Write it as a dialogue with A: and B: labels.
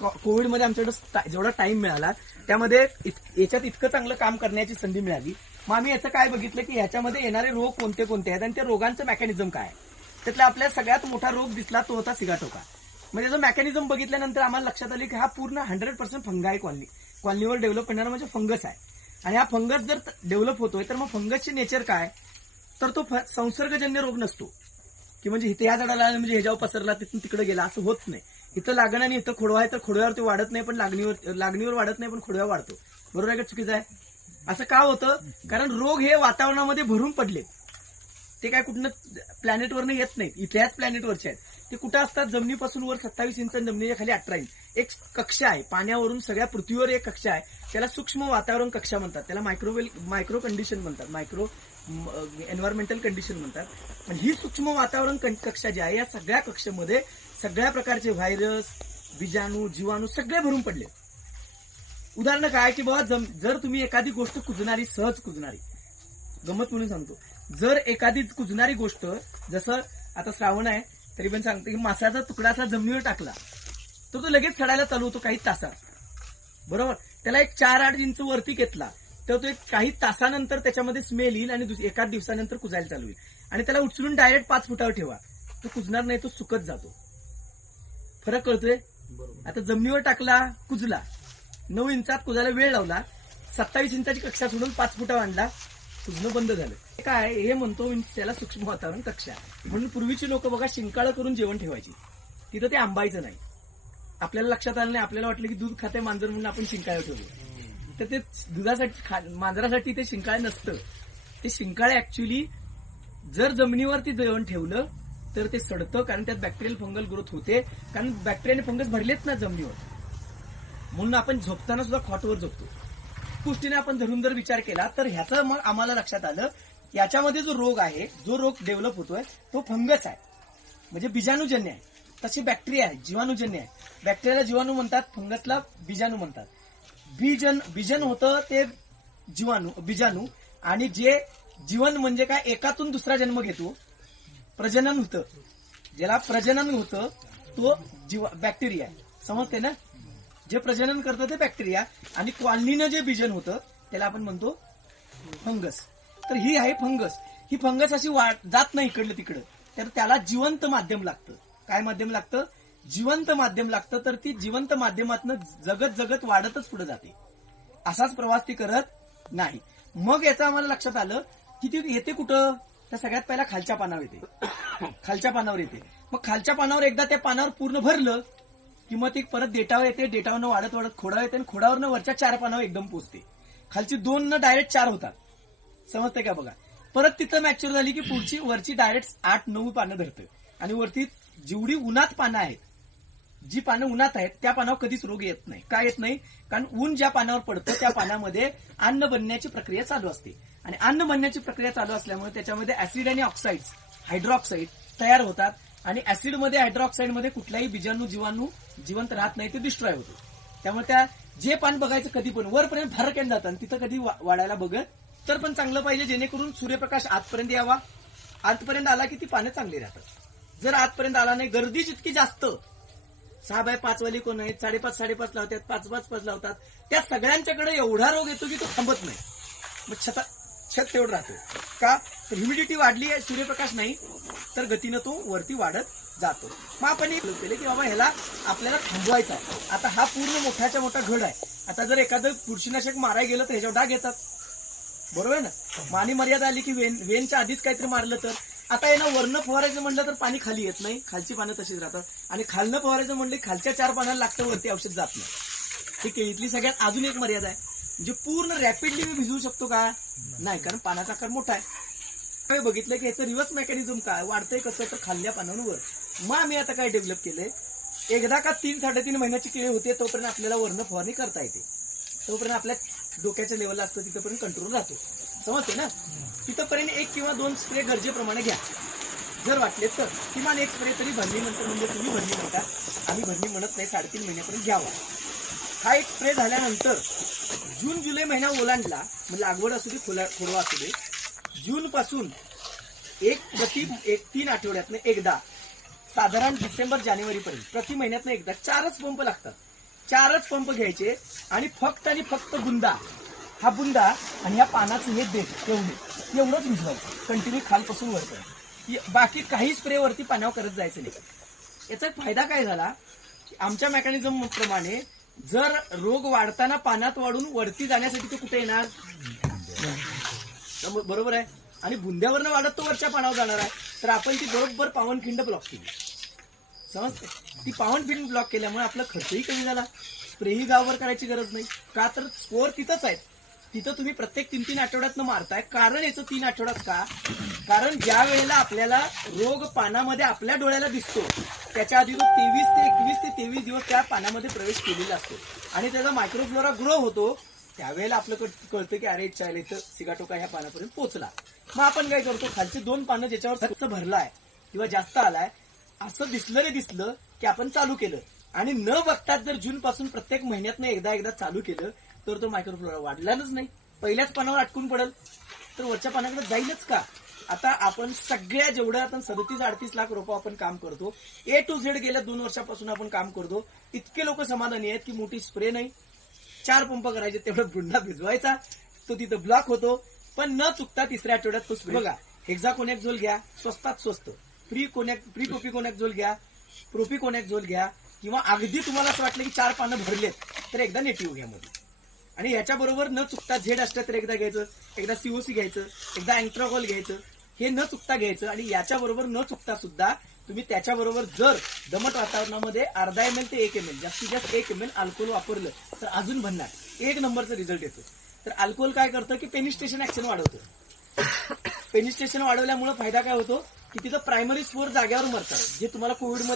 A: कोविडमध्ये आमच्याकडे जेवढा टाइम मिळाला त्यामध्ये याच्यात इतकं चांगलं काम करण्याची संधी मिळाली. मग आम्ही याचं काय बघितलं की ह्याच्यामध्ये येणारे रोग कोणते कोणते आहेत आणि त्या रोगांचं मेकॅनिझम काय आहे? त्यातला आपल्याला सगळ्यात मोठा रोग दिसला तो होता सिगाटोका. म्हणजे जो मेकॅनिझम बघितल्यानंतर आम्हाला लक्षात आली की हा पूर्ण हंड्रेड पर्सेंट फंगाय कॉलनी कॉलनीवर डेव्हलप करणारा म्हणजे फंगस आहे. आणि हा फंगस जर डेव्हलप होतोय तर मग फंगसचे नेचर काय? तर तो संसर्गजन्य रोग नसतो. की म्हणजे इथे या झाडाला म्हणजे ह्याच्यावर पसरला तिथून तिकडे गेला असं होत नाही. इथं लागण आणि इथं खोडवा आहे तर खोडव्यावर ते वाढत नाही पण लागणीवर लागणीवर वाढत नाही पण खोडव्या वाढतो. बरोबर आहे का चुकीचं आहे? असं का होतं? कारण रोग हे वातावरणामध्ये भरून पडले. ते काय कुठनं प्लॅनेटवरनं येत नाहीत. इथल्याच प्लॅनेटवरचे आहेत. ते कुठं असतात? जमिनीपासून वर सत्तावीस इंच जमिनीच्या खाली अठरा इंच. एक कक्षा आहे. पाण्यावरून सगळ्या पृथ्वीवर एक कक्षा आहे. त्याला सूक्ष्म वातावरण कक्षा म्हणतात. त्याला मायक्रोवेल मायक्रो कंडिशन म्हणतात. मायक्रो एन्व्हायरमेंटल कंडिशन म्हणतात. पण ही सूक्ष्म वातावरण कक्षा जी आहे या सगळ्या कक्षेमध्ये सगळ्या प्रकारचे व्हायरस बीजाणू जीवाणू सगळे भरून पडले. उदाहरण काय की बाबा जर तुम्ही एखादी गोष्ट कुजणारी सहज कुजणारी गमत म्हणून सांगतो. जर एखादी कुजणारी गोष्ट जसं आता श्रावण आहे तरी पण सांगतो की मासाचा तुकडा असा जमिनीवर टाकला तर तो लगेच सडायला चालू होतो काही तासात. बरोबर? त्याला एक चार आठ इंच वरती घेतला तर तो एक काही तासानंतर त्याच्यामध्ये स्मेल येईल आणि एकाच दिवसानंतर कुजायला चालू होईल. आणि त्याला उचलून डायरेक्ट पाच फुटावर ठेवा. तो कुजणार नाही तो सुकत जातो. फरक कळतोय? आता जमिनीवर टाकला कुजला. नऊ इंचात कुजायला वेळ लावला. सत्तावीस इंचाची कक्षा सोडून पाच फुटावर आणला. कुजणं बंद झालं. काय? हे म्हणतो त्याला सूक्ष्म वातावरण कक्षा. म्हणून पूर्वीची लोक बघा शिंकाळं करून जेवण ठेवायची. तिथं ते आंबायचं नाही. आपल्याला लक्षात आलं नाही. आपल्याला वाटलं की दूध खाते मांजर म्हणून आपण शिंकाळं ठेवलो. तर ते दुधासाठी मांजरासाठी ते शिंकाळे नसतं. ते शिंकाळे ऍक्च्युली जर जमिनीवरती जेवण ठेवलं तर ते सडतं कारण त्यात बॅक्टेरियल फंगल ग्रोथ होते. कारण बॅक्टेरिया आणि फंगस भरलेत ना जमिनीवर. म्हणून आपण झोपताना सुद्धा खॉटवर झोपतो. गोष्टीने आपण धरून जर विचार केला तर ह्याचं मग आम्हाला लक्षात आलं याच्यामध्ये जो रोग आहे जो रोग डेव्हलप होतोय तो फंगस आहे. म्हणजे बीजाणूजन्य आहे. तशी बॅक्टेरिया आहे जीवाणूजन्य आहे. बॅक्टेरियाला जीवाणू म्हणतात फंगसला बीजाणू म्हणतात. बीजन बीजन होतं ते जीवाणू बीजाणू. आणि जे जीवन म्हणजे काय एकातून दुसरा जन्म घेतो प्रजनन होतं. ज्याला प्रजनन होतं तो जीव बॅक्टेरिया आहे. समजते ना? जे प्रजनन करतं ते बॅक्टेरिया आणि कॉलनीनं जे बीजन होतं त्याला आपण म्हणतो फंगस तर ही आहे फंगस ही फंगस अशी वाट जात नाही इकडलं तिकडं. तर त्याला जिवंत माध्यम लागतं. काय माध्यम लागतं? जिवंत माध्यम लागतं तर ती जिवंत माध्यमातनं जगत जगत वाढतच पुढे जाते. असाच प्रवास ती करत नाही. मग याचं आम्हाला लक्षात आलं की ती येते कुठं? तर सगळ्यात पहिला खालच्या पानावर येते. खालच्या पानावर येते. मग खालच्या पानावर एकदा त्या पानावर पूर्ण भरलं की मग ती परत डेटावर येते डेटावरनं वाढत वाढत खोडावर येते आणि खोडावरनं वरच्या चार पानावर एकदम पोचते. खालची दोन न डायरेक्ट चार होतात. समजते का बघा? परत तिथं मॅच्युअर झाली की पुढची वरची डायरेक्ट आठ नऊ पानं धरतं. आणि वरती जेवढी उन्हात पानं आहेत जी पानं उन्हात आहेत त्या पानावर कधीच रोग येत नाही. का येत नाही? कारण ऊन ज्या पानावर पडतं त्या पानामध्ये अन्न बनण्याची प्रक्रिया चालू असते. आणि अन्न बनण्याची प्रक्रिया चालू असल्यामुळे त्याच्यामध्ये ऍसिड आणि ऑक्साईड हायड्रॉक्साईड तयार होतात. आणि ऍसिडमध्ये हायड्रॉक्साईडमध्ये कुठलाही बीजाणू जीवाणू जिवंत राहत नाही ते डिस्ट्रॉय होतो. त्यामुळे त्या जे पान बघायचं कधी पण वरपर्यंत फरक जातं आणि तिथं कधी वाढायला बघत तर पण चांगलं पाहिजे जेणेकरून सूर्यप्रकाश आतपर्यंत यावा. आतपर्यंत आला की ती पानं चांगली राहतात. जर आतपर्यंत आला नाही गर्दी जितकी जास्त सहा बाय पाच वाली कोण आहेत साडेपाच साडेपाच लावतात पाच पाच पाच लावतात त्या सगळ्यांच्याकडे एवढा रोग येतो की तो थांबत नाही. मग छता छत तेवढं राहतो. का? तर ह्युमिडिटी वाढली आहे सूर्यप्रकाश नाही तर गतीनं तो वरती वाढत जातो. मग आपण एक केलं की बाबा ह्याला आपल्याला थांबवायचा आहे. आता हा पूर्ण मोठ्याच्या मोठा घड आहे. आता जर एखादं बुरशीनाशक मारायला गेलं तर ह्याच्यावर डाग येतात. बरोबर आहे ना? मानी मर्यादा आली की वेन वेनच्या आधीच काहीतरी मारलं तर? आता यांना वरनं फवारायचं म्हणलं तर पाणी खाली येत नाही. खालची पानं तशीच राहतात. आणि खालनं फवारायचं म्हणलं खालच्या चार पानाला लागतं वरती औषध जात नाही. ठीक आहे इथली सगळ्यात अजून एक मर्यादा आहे. म्हणजे पूर्ण रॅपिडली मी भिजवू शकतो का? नाही कारण पानाचा आकार मोठा आहे. बघितलं की याचं रिव्हर्स मेकॅनिझम काय? वाढतंय कसं? तर खाल्ल्या पानांवर. मग आम्ही आता काय डेव्हलप केलंय? एकदा का तीन साडेतीन महिन्याची केळी होते तोपर्यंत आपल्याला वर्ण फवारणी करता येते. तोपर्यंत आपल्या डोक्याच्या लेवलला असतं तिथपर्यंत कंट्रोल राहतो. समजते ना? तिथपर्यंत एक किंवा दोन स्प्रे गरजेप्रमाणे घ्या. जर वाटले तर. किमान एक स्प्रे तरी भरणी नंतर म्हणजे तुम्ही भरणी म्हणता आम्ही भरणी म्हणत नाही साडेतीन महिन्यापर्यंत घ्यावा. हा एक स्प्रे झाल्यानंतर जून जुलै महिना ओलांडला म्हणजे लागवड असू दे खोला खोडवा असू दे जून पासून एक प्रति एक तीन आठवड्यातनं एकदा साधारण डिसेंबर जानेवारी पर्यंत प्रति महिन्यातनं एकदा चारच पंप लागतात. चारच पंप घ्यायचे आणि फक्त आणि फक्त बुंदा. हा बुंदा आणि ह्या पानाचं हे देठ एवढे. एवढंच भिजवायचं कंटिन्यू खालपासून वरपर्यंत. बाकी काही स्प्रे वरती पाण्यावर करत जायचं नाही. याचा फायदा काय झाला? की आमच्या मेकॅनिझम प्रमाणे जर रोग वाढताना पाण्यात वाढून वरती जाण्यासाठी तो कुठे येणार? बरोबर आहे. आणि बुंद्यावरनं वाढत तो वरच्या पानावर जाणार आहे. तर आपण ती बरोबर पावनखिंड ब्लॉक केली. समजते ती पावनखिंड ब्लॉक केल्यामुळे आपला खर्चही कमी झाला. स्प्रेही गाववर करायची गरज नाही. का तर स्कोअर तिथंच आहेत. तिथं तुम्ही प्रत्येक तीन तीन आठवड्यातनं मारताय. कारण याचं तीन आठवड्यात का? कारण ज्या वेळेला आपल्याला रोग पानामध्ये आपल्या डोळ्याला दिसतो त्याच्या आधी तो तेवीस ते एकवीस ते तेवीस दिवस त्या पाण्यामध्ये प्रवेश केलेला असतो. आणि त्याचा मायक्रोफ्लोरा ग्रो होतो त्यावेळेला आपलं कळतं की अरे चायला इथं सिगाटोका ह्या पानापर्यंत पोहोचला. मग आपण काय करतो खालचे दोन पानं ज्याच्यावर खर्च भरलाय किंवा जास्त आलाय असं दिसलं रे दिसलं की आपण चालू केलं. आणि न बघताच जर जून पासून प्रत्येक महिन्यातनं एकदा एकदा चालू केलं तर तो मायक्रोफ्लोरा वाढलाच नाही. पहिल्याच पानावर अटकून पडेल. तर वरच्या पानाकडे जाईलच का? आता आपण सगळ्या जेवढ्या आपण सदतीस अडतीस लाख रोपं आपण काम करतो ए टू झेड गेल्या दोन वर्षापासून आपण काम करतो इतके लोक समाधानी आहेत की मोठी स्प्रे नाही. चार पंप करायचे तेवढं बुंडा भिजवायचा तो तिथं ब्लॉक होतो. पण न चुकता तिसऱ्या आठवड्यात तो स्प्रे बघा हेक्झा कोनॅक झोल घ्या स्वस्तात स्वस्त. प्री कोनॅक प्री टोपी कोनॅक झोल घ्या प्रोपी कोनॅक झोल घ्या किंवा अगदी तुम्हाला असं वाटलं की चार पानं भरलेत तर एकदा नेटिव्ह घ्या मध्ये आणि याच्याबरोबर न चुकता झेड असलं तर एकदा घ्यायचं एकदा सीओसी घ्यायचं एकदा अँट्राकॉल घ्यायचं हे न चुकता घ्यायचं आणि याच्याबरोबर न चुकता सुद्धा तुम्ही त्याच्याबरोबर जर दमट वातावरणामध्ये अर्धा एम एल ते एक एम एल जास्तीत जास्त एक एम एल अल्कोहोल वापरलं तर अजून भन्नाट. एक नंबरचा रिझल्ट येतो. तर अल्कोहोल काय करतं की पेनिस्ट्रेशन ऍक्शन वाढवतं. पेनिस्ट्रेशन वाढवल्यामुळे फायदा काय होतो? की तिथं प्रायमरी स्पोर जाग्यावर मरतात जे तुम्हाला कोविडमध्ये